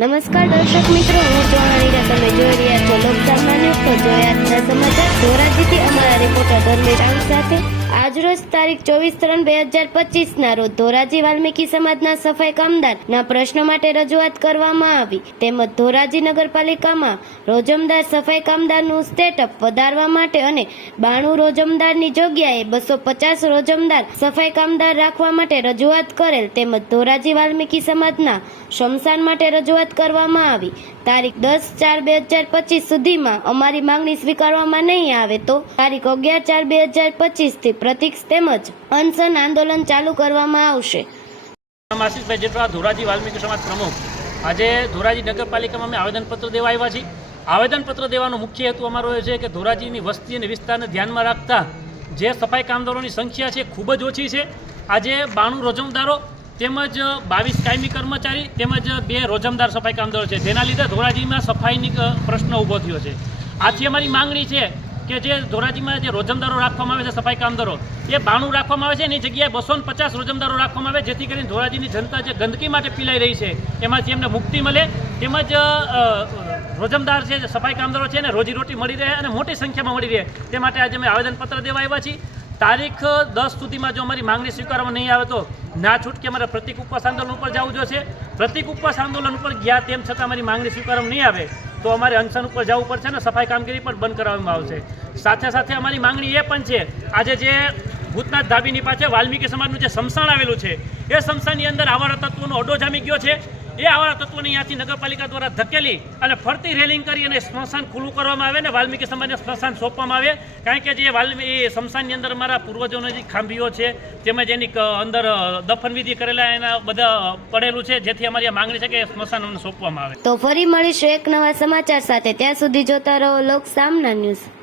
નમસ્કાર દર્શક મિત્રો, હું ચૌહાણીને તમે જોઈ રહ્યા છો લોકસામના ન્યૂઝ તો જોયા સમાચાર. ધોરાજીથી અમારા રિપોર્ટર ધર્મી રામ સાથે. આજરોજ તારીખ ચોવીસ ત્રણ બે હજાર પચીસના રોજ ધોરાજી વાલ્મીકી સમાજના સફાઈ કામદારના પ્રશ્નો માટે રજૂઆત કરવામાં આવી. તેમજ ધોરાજી નગરપાલિકામાં રોજમદાર સફાઈ કામદારનું સ્ટેટઅપ વધારવા માટે અને બાણું રોજમદારની જગ્યાએ બસો પચાસ રોજમદાર સફાઈ કામદાર રાખવા માટે રજૂઆત કરેલ તેમજ ધોરાજી વાલ્મીકી સમાજના શમશાન માટે રજૂઆત કરવામાં આવી. તારીખ દસ ચાર બે હજાર પચીસ સુધીમાં અમારી માંગણી સ્વીકારવામાં નહીં આવે તો તારીખ અગિયાર ચાર બે હજાર પચીસથી પ્રતિક તેમજ અનશન આંદોલન ચાલુ કરવામાં આવશે. આશીષભાઈ ધોરાજી વાલ્મીકી સમાજ પ્રમુખ, આજે ધોરાજી નગરપાલિકામાં અમે આવેદનપત્ર દેવા આવ્યા છીએ. આવેદનપત્ર દેવાનો મુખ્ય હેતુ અમારો એ છે કે ધોરાજીની વસ્તી અને વિસ્તારને ધ્યાનમાં રાખતા જે સફાઈ કામદારોની સંખ્યા છે ખૂબ જ ઓછી છે. આજે બાણું રોજમદારો તેમજ બાવીસ કાયમી કર્મચારી તેમજ બે રોજમદાર સફાઈ કામદારો છે. જેના લીધે ધોરાજીમાં સફાઈની પ્રશ્ન ઊભો થયો છે. આથી અમારી માંગણી છે કે જે ધોરાજીમાં જે રોજમદારો રાખવામાં આવે છે, સફાઈ કામદારો, એ બાણું રાખવામાં આવે છે એની જગ્યાએ બસો પચાસ રોજમદારો રાખવામાં આવે, જેથી કરીને ધોરાજીની જનતા જે ગંદકી માટે પીલાઈ રહી છે, એમાંથી એમને મુક્તિ મળે. તેમજ રોજમદાર છે સફાઈ કામદારો છે એને રોજીરોટી મળી રહે અને મોટી સંખ્યામાં મળી રહે. તે માટે આજે અમે આવેદનપત્ર દેવા આવ્યા છીએ. તારીખ દસ સુધીમાં જો અમારી માંગણી સ્વીકારવામાં નહીં આવે તો ના છૂટકે અમારે પ્રતિક ઉપવાસ આંદોલન ઉપર જવું જોશે. પ્રતિક ઉપવાસ આંદોલન ઉપર ગયા તેમ છતાં અમારી માંગણી સ્વીકારવામાં નહીં આવે, તો અમારે અનશન ઉપર જવું પડશે ને સફાઈ કામગીરી પણ બંધ કરાવવામાં આવશે. સાથે સાથે અમારી માંગણી એ પણ છે, આજે જે ભૂતનાથ ધાબીની પાસે વાલ્મીકી સમાજનું જે સમસાણ આવેલું છે, એ સમસાણની અંદર આવારા તત્વોનો અડો જામી ગયો છે. એ આવા તત્વોને અહીંયાથી નગરપાલિકા દ્વારા ધકેલી અને ફરતી રેલિંગ કરી અને સ્મશાન ખુલ્લું કરવામાં આવે ને વાલ્મીકી સમાજને સ્મશાન સોંપવામાં આવે. કારણ કે જે વાલ્મી સ્મશાનની અંદર મારા પૂર્વજોના જે ખાંભીઓ છે, તેમજ એની અંદર દફનવિધિ કરેલા એના બધા પડેલું છે, જેથી અમારી આ માંગણી છે કે સ્મશાન સોંપવામાં આવે. તો ફરી મળીશું એક નવા સમાચાર સાથે. ત્યાં સુધી જોતા રહો લોક સામના ન્યૂઝ.